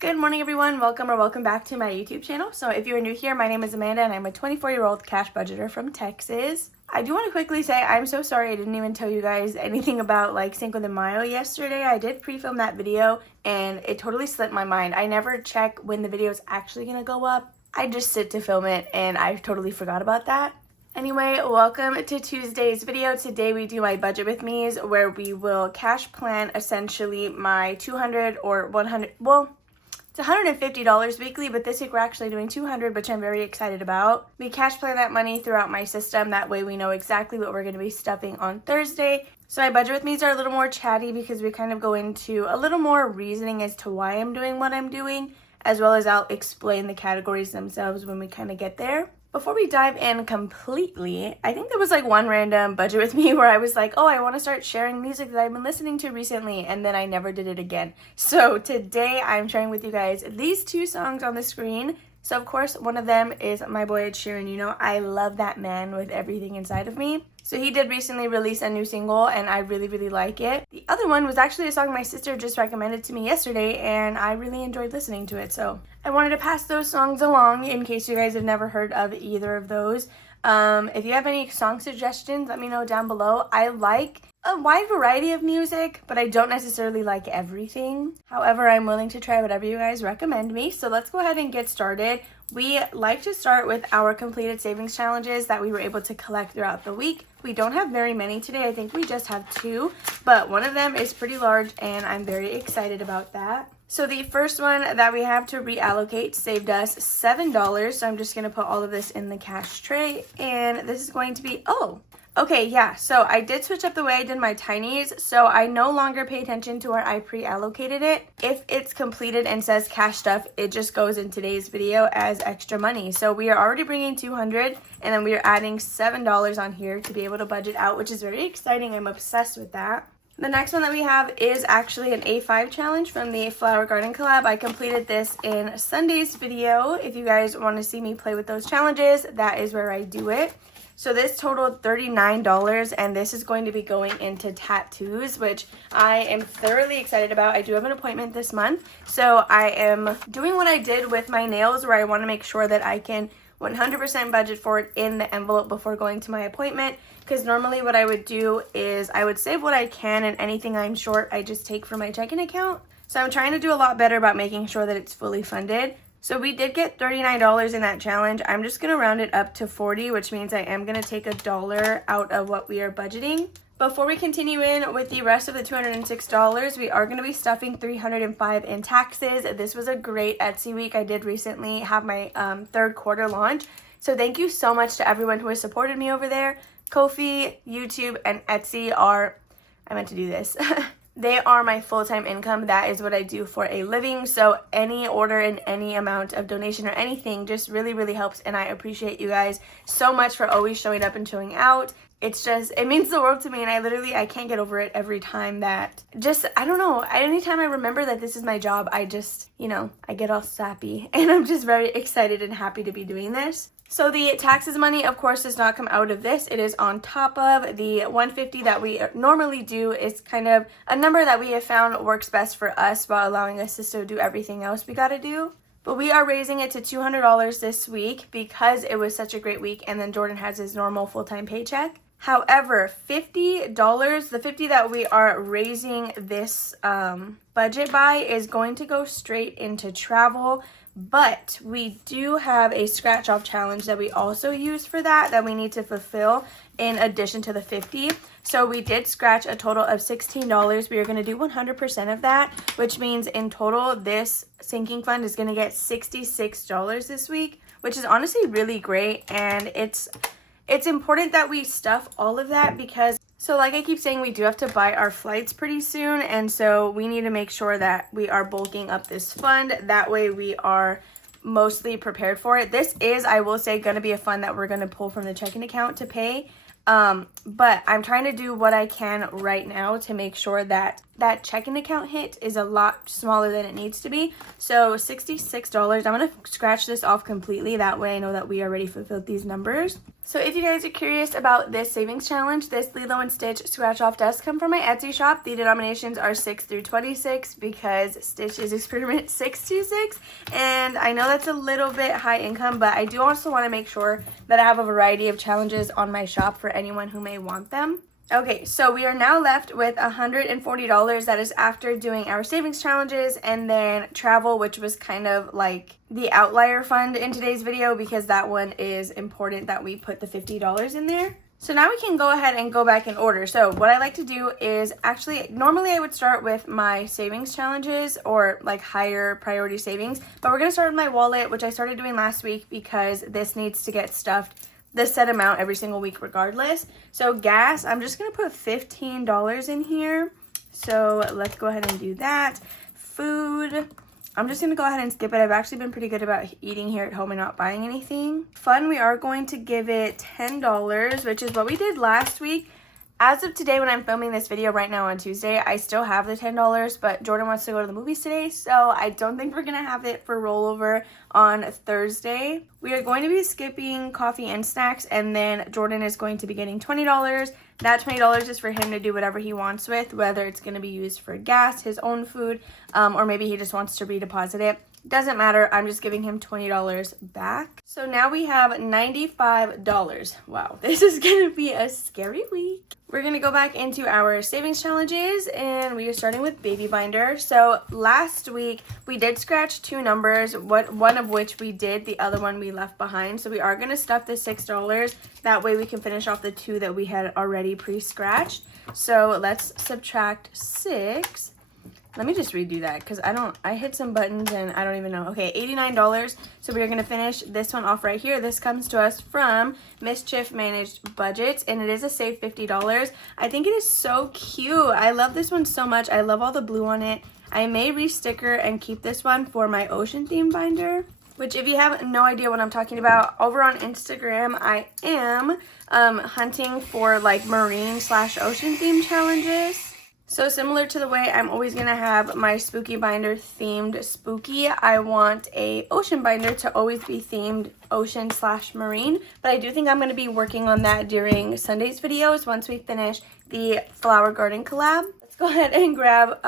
Good morning, everyone. Welcome back to my YouTube channel. So if you're new here, my name is Amanda and I'm a 24-year-old cash budgeter from Texas. I do want to quickly say I'm so sorry I didn't even tell you guys anything about like Cinco de Mayo yesterday. I did pre-film that video and it totally slipped my mind. I never check when the video is actually going to go up. I just sit to film it and I totally forgot about that. Anyway, welcome to Tuesday's video. Today we do my budget with me's where we will cash plan essentially my $200 or $100, well, it's $150 weekly, but this week we're actually doing $200, which I'm very excited about. We cash plan that money throughout my system. That way we know exactly what we're going to be stuffing on Thursday. So my budget with me's are a little more chatty because we kind of go into a little more reasoning as to why I'm doing what I'm doing, as well as I'll explain the categories themselves when we kind of get there. Before we dive in completely, I think there was like one random budget with me where I was like, oh, I want to start sharing music that I've been listening to recently, and then I never did it again. So today I'm sharing with you guys these two songs on the screen. So of course, one of them is my boy Ed Sheeran. You know, I love that man with everything inside of me. So he did recently release a new single and I really like it. The other one was actually a song my sister just recommended to me yesterday and I really enjoyed listening to it. So I wanted to pass those songs along in case you guys have never heard of either of those. If you have any song suggestions, let me know down below. I like a wide variety of music, but I don't necessarily like everything. However, I'm willing to try whatever you guys recommend me. So let's go ahead and get started. We like to start with our completed savings challenges that we were able to collect throughout the week. We don't have very many today. I think we just have two, but one of them is pretty large and I'm very excited about that. So the first one that we have to reallocate saved us $7. So I'm just going to put all of this in the cash tray and this is going to be, okay, yeah, so I did switch up the way I did my tinies, so I no longer pay attention to where I pre-allocated it. If it's completed and says cash stuff, it just goes in today's video as extra money. So we are already bringing $200 and then we are adding $7 on here to be able to budget out, which is very exciting. I'm obsessed with that. The next one that we have is actually an A5 challenge from the Flower Garden collab. I completed this in Sunday's video. If you guys want to see me play with those challenges, that is where I do it. So this totaled $39 and this is going to be going into tattoos, which I am thoroughly excited about. I do have an appointment this month. So I am doing what I did with my nails where I want to make sure that I can 100% budget for it in the envelope before going to my appointment. Because normally what I would do is I would save what I can and anything I'm short I just take from my checking account. So I'm trying to do a lot better about making sure that it's fully funded. So we did get $39 in that challenge. I'm just going to round it up to $40, which means I am going to take $1 out of what we are budgeting. Before we continue in with the rest of the $206, we are going to be stuffing $305 in taxes. This was a great Etsy week. I did recently have my third quarter launch. So thank you so much to everyone who has supported me over there. Ko-fi, YouTube, and Etsy are, I meant to do this. They are my full-time income. That is what I do for a living. So any order and any amount of donation or anything just really helps. And I appreciate you guys so much for always showing up and showing out. It's just, it means the world to me. And I can't get over it every time that I don't know. Anytime I remember that this is my job, I just, I get all sappy. And I'm just very excited and happy to be doing this. So the taxes money, of course, does not come out of this. It is on top of the $150 that we normally do. Is kind of a number that we have found works best for us while allowing us to still do everything else we got to do. But we are raising it to $200 this week because it was such a great week and then Jordan has his normal full-time paycheck. However, $50, the $50 that we are raising this budget by is going to go straight into travel. But we do have a scratch off challenge that we also use for that we need to fulfill in addition to the $50. So we did scratch a total of $16. We are going to do 100% of that, which means in total this sinking fund is going to get $66 this week, which is honestly really great. And it's important that we stuff all of that because, so like I keep saying, we do have to buy our flights pretty soon. And so we need to make sure that we are bulking up this fund. That way we are mostly prepared for it. This is, I will say, going to be a fund that we're going to pull from the checking account to pay. But I'm trying to do what I can right now to make sure that that checking account hit is a lot smaller than it needs to be. So $66, I'm going to scratch this off completely. That way I know that we already fulfilled these numbers. So if you guys are curious about this savings challenge, this Lilo and Stitch scratch off does come from my Etsy shop. The denominations are 6 through 26 because Stitch is experiment 626, and I know that's a little bit high income, but I do also want to make sure that I have a variety of challenges on my shop for anyone who may want them. Okay, so we are now left with $140. That is after doing our savings challenges and then travel, which was kind of like the outlier fund in today's video because that one is important that we put the $50 in there. So now we can go ahead and go back in order. So what I like to do is actually, normally I would start with my savings challenges or like higher priority savings, but we're going to start with my wallet, which I started doing last week because this needs to get stuffed this set amount every single week regardless. So gas, I'm just gonna put $15 in here. So let's go ahead and do that. Food, I'm just gonna go ahead and skip it. I've actually been pretty good about eating here at home and not buying anything. Fun, we are going to give it $10, which is what we did last week. As of today, when I'm filming this video right now on Tuesday, I still have the $10, but Jordan wants to go to the movies today, so I don't think we're going to have it for rollover on Thursday. We are going to be skipping coffee and snacks, and then Jordan is going to be getting $20. That $20 is for him to do whatever he wants with, whether it's going to be used for gas, his own food, or maybe he just wants to redeposit it. Doesn't matter, I'm just giving him $20 back. So now we have $95. Wow, this is gonna be a scary week. We're gonna go back into our savings challenges and we are starting with baby binder. So last week we did scratch 2 numbers, one of which we did, the other one we left behind. So we are gonna stuff the $6. That way we can finish off the 2 that we had already pre-scratched. So let's subtract 6. Let me just redo that because I hit some buttons and I don't even know. Okay, $89. So we are going to finish this one off right here. This comes to us from Mischief Managed Budgets and it is a save $50. I think it is so cute. I love this one so much. I love all the blue on it. I may re-sticker and keep this one for my ocean theme binder. Which if you have no idea what I'm talking about, over on Instagram, I am hunting for like marine/ocean theme challenges. So similar to the way I'm always going to have my spooky binder themed spooky, I want a ocean binder to always be themed ocean/marine. But I do think I'm going to be working on that during Sunday's videos once we finish the flower garden collab. Let's go ahead and grab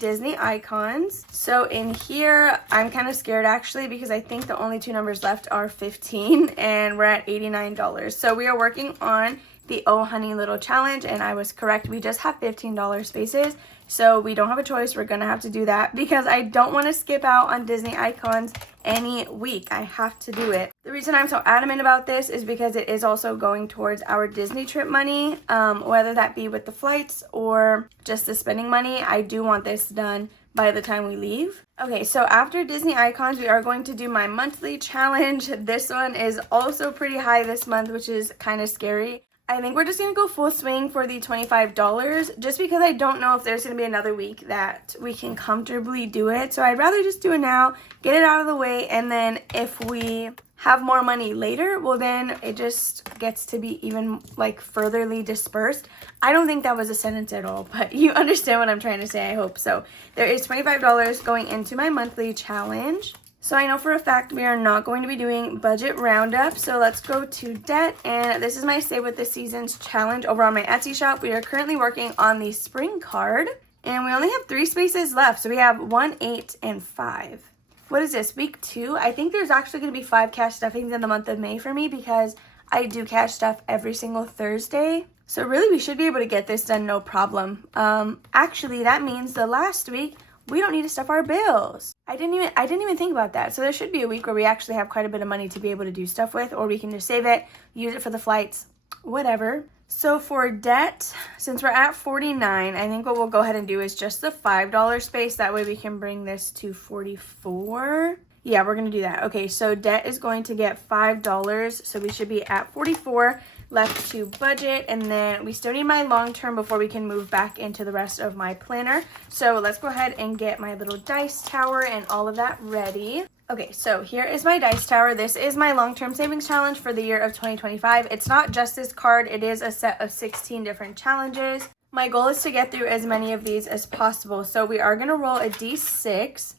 Disney icons. So in here, I'm kind of scared actually because I think the only 2 numbers left are 15 and we're at $89. So we are working on the Oh Honey Little Challenge, and I was correct. We just have $15 spaces, so we don't have a choice. We're gonna have to do that because I don't want to skip out on Disney icons any week. I have to do it. The reason I'm so adamant about this is because it is also going towards our Disney trip money, whether that be with the flights or just the spending money. I do want this done by the time we leave. Okay, so after Disney icons, we are going to do my monthly challenge. This one is also pretty high this month, which is kind of scary. I think we're just going to go full swing for the $25 just because I don't know if there's going to be another week that we can comfortably do it. So I'd rather just do it now, get it out of the way, and then if we have more money later, well then it just gets to be even like furtherly dispersed. I don't think that was a sentence at all, but you understand what I'm trying to say, I hope. So there is $25 going into my monthly challenge. So I know for a fact we are not going to be doing budget roundup. So let's go to debt. And this is my Save with the Seasons challenge over on my Etsy shop. We are currently working on the spring card. And we only have 3 spaces left. So we have 1, 8, and 5. What is this, week 2? I think there's actually going to be 5 cash stuffings in the month of May for me because I do cash stuff every single Thursday. So really we should be able to get this done no problem. Actually, that means the last week we don't need to stuff our bills. I didn't even think about that. So there should be a week where we actually have quite a bit of money to be able to do stuff with, or we can just save it, use it for the flights, whatever. So for debt, since we're at 49, I think what we'll go ahead and do is just the $5 space. That way we can bring this to 44. Yeah, we're gonna do that. Okay, so debt is going to get $5. So we should be at 44. Left to budget, and then we still need my long term before we can move back into the rest of my planner. So let's go ahead and get my little dice tower and all of that ready. Okay, so here is my dice tower. This is my long-term savings challenge for the year of 2025. It's not just this card, it is a set of 16 different challenges. My goal is to get through as many of these as possible. So we are going to roll a d6,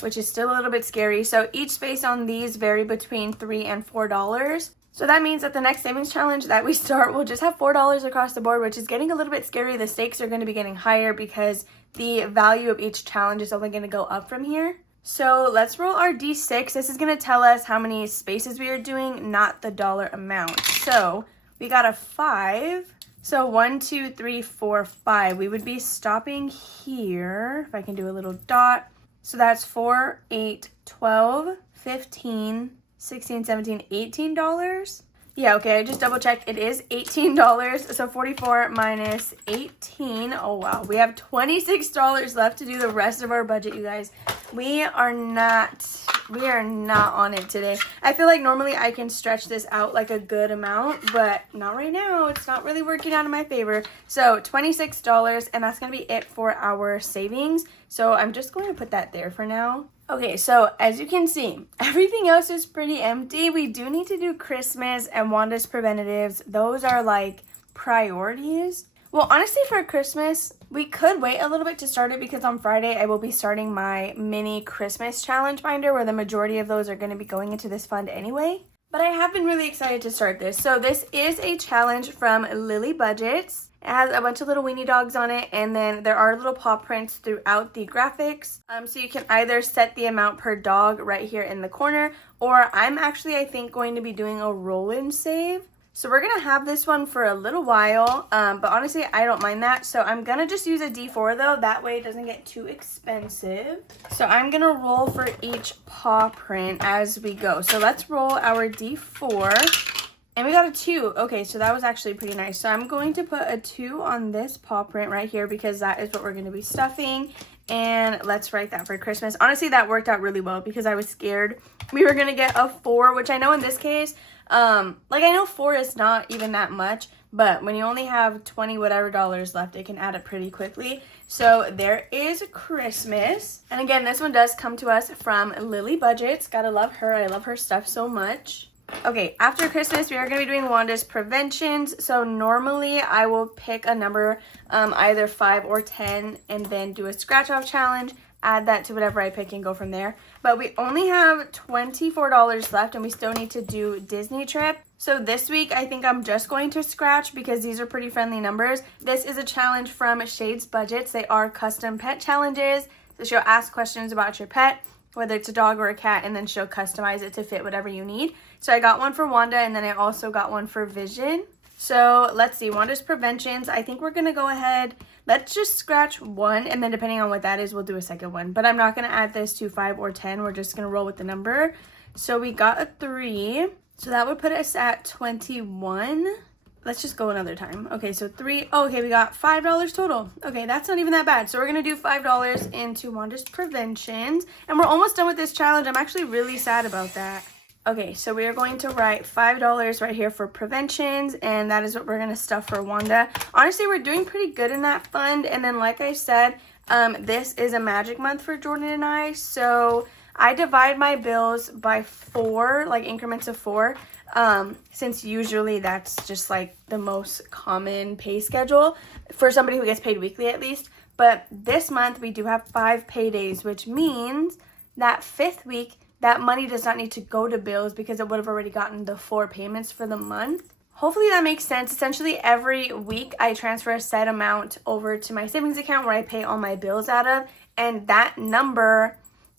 which is still a little bit scary. So each space on these vary between $3 and $4. So that means that the next savings challenge that we start will just have $4 across the board, which is getting a little bit scary. The stakes are going to be getting higher because the value of each challenge is only going to go up from here. So let's roll our D6. This is going to tell us how many spaces we are doing, not the dollar amount. So we got a 5. So 1, 2, 3, 4, 5. We would be stopping here. If I can do a little dot. So that's 4, 8, 12, 15, 16, 17, $18. Yeah, okay, I just double checked. It is $18. So 44 minus 18. Oh, wow. We have $26 left to do the rest of our budget, you guys. We are not on it today. I feel like normally I can stretch this out like a good amount, but not right now. It's not really working out in my favor. So $26, and that's going to be it for our savings. So I'm just going to put that there for now. Okay, so as you can see, everything else is pretty empty. We do need to do Christmas and Wanda's preventatives. Those are like priorities. Well, honestly, for Christmas, we could wait a little bit to start it because on Friday I will be starting my mini Christmas challenge binder where the majority of those are going to be going into this fund anyway. But I have been really excited to start this. So this is a challenge from Lily Budgets. It has a bunch of little weenie dogs on it, and then there are little paw prints throughout the graphics. So you can either set the amount per dog right here in the corner, or I'm actually, I think, going to be doing a roll and save. So we're going to have this one for a little while, but honestly, I don't mind that. So I'm going to just use a D4 though. That way it doesn't get too expensive. So I'm going to roll for each paw print as we go. So let's roll our D4. And we got a 2. Okay, so that was actually pretty nice. So I'm going to put a 2 on this paw print right here because that is what we're going to be stuffing. And let's write that for Christmas. Honestly, that worked out really well because I was scared we were going to get a 4, which I know in this case, like I know 4 is not even that much, but when you only have 20 whatever dollars left, it can add up pretty quickly. So there is Christmas. And again, this one does come to us from Lily Budgets. Gotta love her. I love her stuff so much. Okay, after Christmas, we are going to be doing Wanda's preventions. So normally I will pick a number, either 5 or 10, and then do a scratch off challenge, add that to whatever I pick and go from there. But we only have $24 left and we still need to do Disney trip. So this week, I think I'm just going to scratch because these are pretty friendly numbers. This is a challenge from Shade's Budgets. They are custom pet challenges. So she'll ask questions about your pet, whether it's a dog or a cat, and then she'll customize it to fit whatever you need. So I got one for Wanda, and then I also got one for Vision. So let's see, Wanda's preventions. I think we're going to go ahead. Let's just scratch 1, and then depending on what that is, we'll do a second one. But I'm not going to add this to 5 or 10. We're just going to roll with the number. So we got a 3. So that would put us at 21. Let's just go another time. Okay, so 3. Oh, okay, we got $5 total. Okay, that's not even that bad. So we're going to do $5 into Wanda's preventions. And we're almost done with this challenge. I'm actually really sad about that. Okay, so we are going to write $5 right here for preventions, and that is what we're going to stuff for Wanda. Honestly, we're doing pretty good in that fund, and then like I said, this is a magic month for Jordan and I, so I divide my bills by 4, like increments of 4, since usually that's just like the most common pay schedule for somebody who gets paid weekly at least. But this month we do have 5 paydays, which means that 5th week, that money does not need to go to bills because it would have already gotten the 4 payments for the month. Hopefully that makes sense. Essentially every week I transfer a set amount over to my savings account where I pay all my bills out of, and that number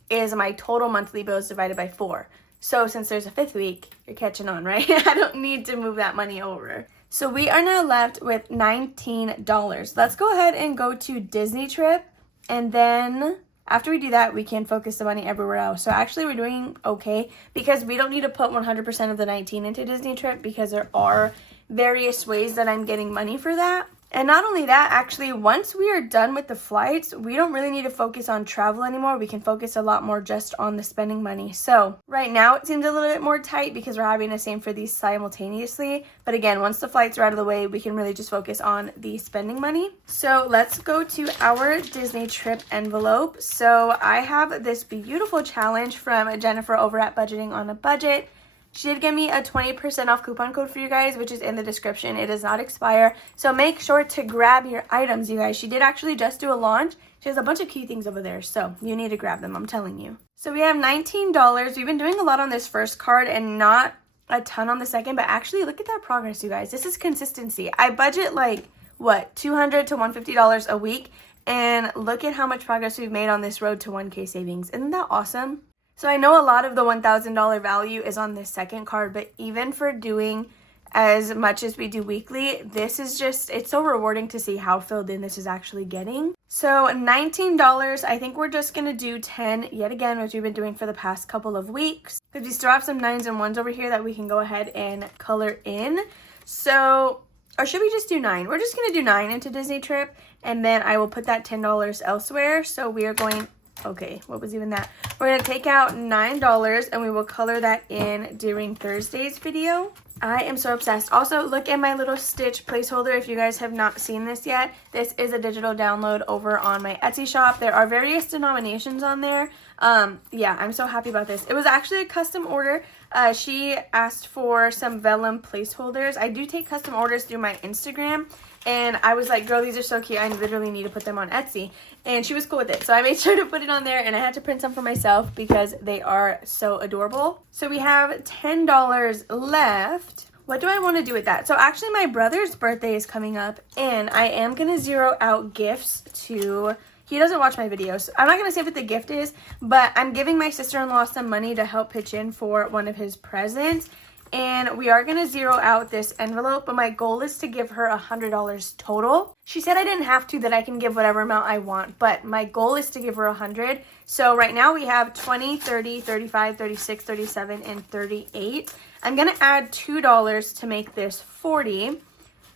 is my total monthly bills divided by 4. So since there's a 5th week, you're catching on, right? I don't need to move that money over. So we are now left with $19. Let's go ahead and go to Disney trip, and then after we do that, we can focus the money everywhere else. So actually we're doing okay because we don't need to put 100% of the 19 into Disney trip because there are various ways that I'm getting money for that. And not only that, actually, once we are done with the flights, we don't really need to focus on travel anymore. We can focus a lot more just on the spending money. So right now it seems a little bit more tight because we're having the same for these simultaneously. But again, once the flights are out of the way, we can really just focus on the spending money. So let's go to our Disney trip envelope. So I have this beautiful challenge from Jennifer over at Budgeting on a Budget. She did give me a 20% off coupon code for you guys, which is in the description. It does not expire. So make sure to grab your items, you guys. She did actually just do a launch. She has a bunch of cute things over there. So you need to grab them, I'm telling you. So we have $19. We've been doing a lot on this first card and not a ton on the second, but actually look at that progress, you guys. This is consistency. I budget like, what, $200 to $150 a week, and look at how much progress we've made on this road to 1K savings. Isn't that awesome? So I know a lot of the $1,000 value is on this second card, but even for doing as much as we do weekly, this is just, it's so rewarding to see how filled in this is actually getting. So $19, I think we're just going to do 10 yet again, which we've been doing for the past couple of weeks. Because we still have some 9s and 1s over here that we can go ahead and color in. So, or should we just do 9? We're just going to do 9 into Disney trip, and then I will put that $10 elsewhere. So we are going, okay, what was even that? We're going to take out $9 and we will color that in during Thursday's video. I am so obsessed. Also, look at my little Stitch placeholder if you guys have not seen this yet. This is a digital download over on my Etsy shop. There are various denominations on there. Yeah, I'm so happy about this. It was actually a custom order. She asked for some vellum placeholders. I do take custom orders through my Instagram. And I was like, girl, these are so cute. I literally need to put them on Etsy. And she was cool with it. So I made sure to put it on there. And I had to print some for myself because they are so adorable. So we have $10 left. What do I want to do with that? So actually my brother's birthday is coming up. And I am going to zero out gifts to... He doesn't watch my videos. I'm not going to say what the gift is. But I'm giving my sister-in-law some money to help pitch in for one of his presents. And we are going to zero out this envelope, but my goal is to give her $100 total. She said I didn't have to, that I can give whatever amount I want, but my goal is to give her 100. So right now we have 20, 30, 35, 36, 37, and 38. I'm going to add $2 to make this 40.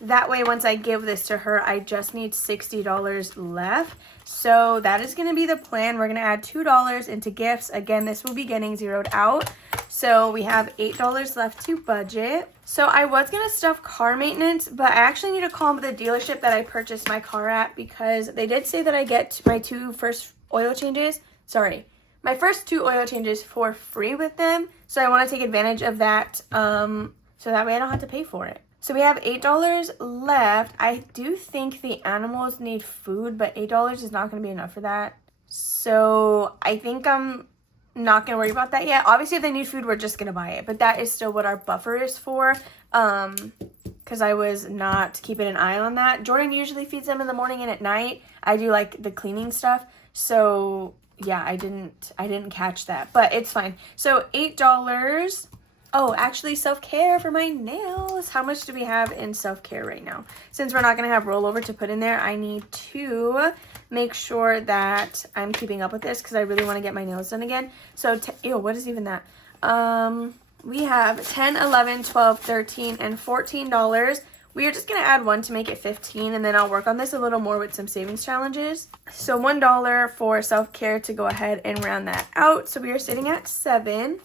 That way, once I give this to her, I just need $60 left. So that is going to be the plan. We're going to add $2 into gifts. Again, this will be getting zeroed out. So we have $8 left to budget. So I was going to stuff car maintenance, but I actually need to call the dealership that I purchased my car at, because they did say that I get my first two oil changes for free with them. So I want to take advantage of that, so that way I don't have to pay for it. So we have $8 left. I do think the animals need food, but $8 is not going to be enough for that. So I think I'm not going to worry about that yet. Obviously, if they need food, we're just going to buy it. But that is still what our buffer is for, because I was not keeping an eye on that. Jordan usually feeds them in the morning and at night. I do like the cleaning stuff. So yeah, I didn't catch that, but it's fine. So $8. Oh, actually, self-care for my nails. How much do we have in self-care right now? Since we're not going to have rollover to put in there, I need to make sure that I'm keeping up with this, because I really want to get my nails done again. So, ew, what is even that? We have $10, $11, $12, $13, and $14. We are just going to add one to make it $15, and then I'll work on this a little more with some savings challenges. So $1 for self-care to go ahead and round that out. So we are sitting at $7.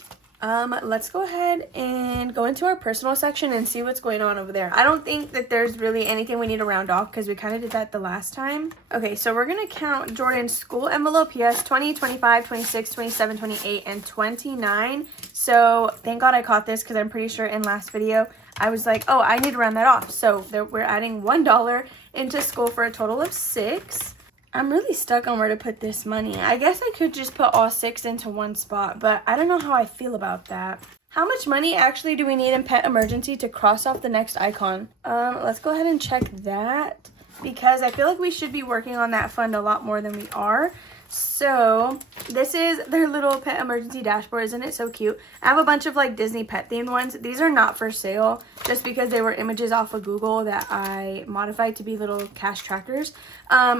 Let's go ahead and go into our personal section and see what's going on over there. I don't think that there's really anything we need to round off, because we kind of did that the last time. Okay, so we're going to count Jordan's school envelope. He has 20, 25, 26, 27, 28, and 29. So thank God I caught this, because I'm pretty sure in last video I was like, oh, I need to round that off. So we're adding $1 into school for a total of $6. I'm really stuck on where to put this money. I guess I could just put all 6 into one spot, but I don't know how I feel about that. How much money actually do we need in pet emergency to cross off the next icon? Let's go ahead and check that, because I feel like we should be working on that fund a lot more than we are. So this is their little pet emergency dashboard. Isn't it so cute? I have a bunch of like Disney pet themed ones. These are not for sale, just because they were images off of Google that I modified to be little cash trackers.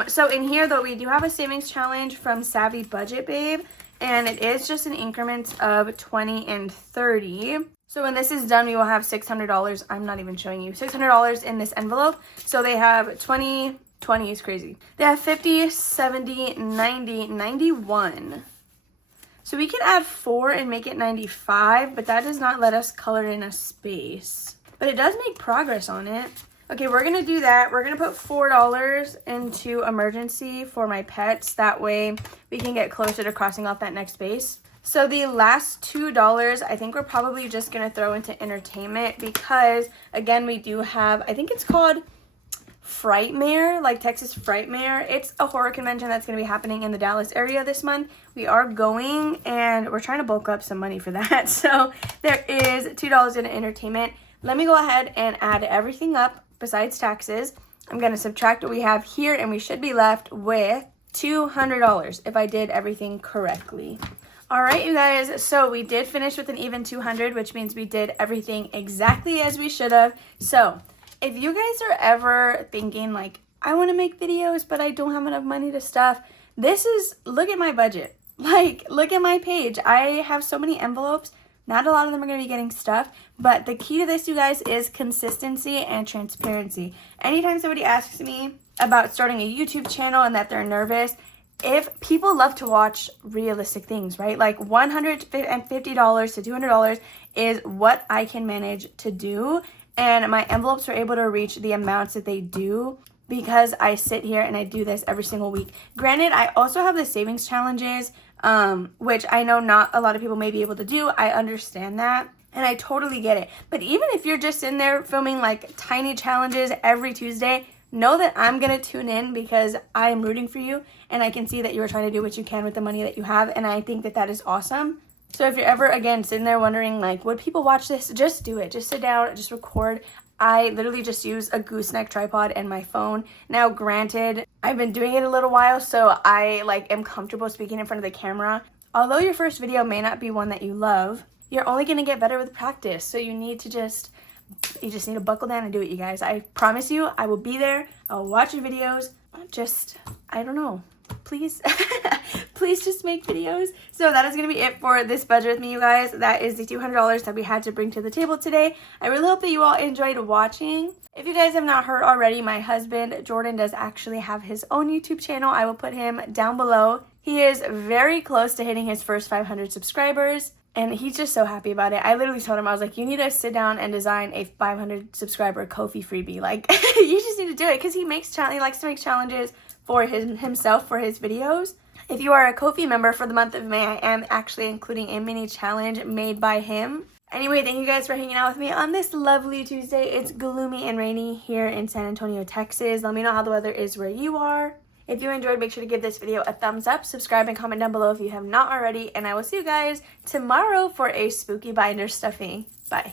So in here though, we do have a savings challenge from Savvy Budget Babe, and it is just in increments of 20 and 30. So when this is done, we will have $600. I'm not even showing you $600 in this envelope. So they have 20 is crazy. They have 50, 70, 90, 91. So we can add 4 and make it 95, but that does not let us color in a space. But it does make progress on it. Okay, we're going to do that. We're going to put $4 into emergency for my pets. That way we can get closer to crossing off that next space. So the last $2, I think we're probably just going to throw into entertainment, because again, we do have, I think it's called Frightmare, like Texas Frightmare. It's a horror convention that's going to be happening in the Dallas area this month. We are going, and we're trying to bulk up some money for that. So there is $2 in entertainment. Let me go ahead and add everything up besides taxes. I'm going to subtract what we have here, and we should be left with $200 if I did everything correctly. All right, you guys, so we did finish with an even 200, which means we did everything exactly as we should have. So if you guys are ever thinking like, I want to make videos, but I don't have enough money to stuff, look at my budget. Like, look at my page. I have so many envelopes. Not a lot of them are going to be getting stuffed, but the key to this, you guys, is consistency and transparency. Anytime somebody asks me about starting a YouTube channel and that they're nervous, if people love to watch realistic things, right? Like $150 to $200 is what I can manage to do. And my envelopes are able to reach the amounts that they do because I sit here and I do this every single week. Granted, I also have the savings challenges, which I know not a lot of people may be able to do. I understand that, and I totally get it. But even if you're just in there filming like tiny challenges every Tuesday, know that I'm going to tune in because I am rooting for you, and I can see that you're trying to do what you can with the money that you have, and I think that that is awesome. So if you're ever, again, sitting there wondering, like, would people watch this? Just do it. Just sit down, just record. I literally just use a gooseneck tripod and my phone. Now, granted, I've been doing it a little while, so I, am comfortable speaking in front of the camera. Although your first video may not be one that you love, you're only going to get better with practice. So you need to you just need to buckle down and do it, you guys. I promise you, I will be there. I'll watch your videos. I don't know. Please, please just make videos. So that is going to be it for this budget with me, you guys. That is the $200 that we had to bring to the table today. I really hope that you all enjoyed watching. If you guys have not heard already, my husband, Jordan, does actually have his own YouTube channel. I will put him down below. He is very close to hitting his first 500 subscribers. And he's just so happy about it. I literally told him, I was like, you need to sit down and design a 500 subscriber Ko-fi freebie. Like, you just need to do it because he likes to make challenges for himself for his videos. If you are a Ko-fi member for the month of May, I am actually including a mini challenge made by him. Anyway, thank you guys for hanging out with me on this lovely Tuesday. It's gloomy and rainy here in San Antonio, Texas. Let me know how the weather is where you are. If you enjoyed, make sure to give this video a thumbs up, subscribe, and comment down below if you have not already. And I will see you guys tomorrow for a spooky binder stuffing. Bye.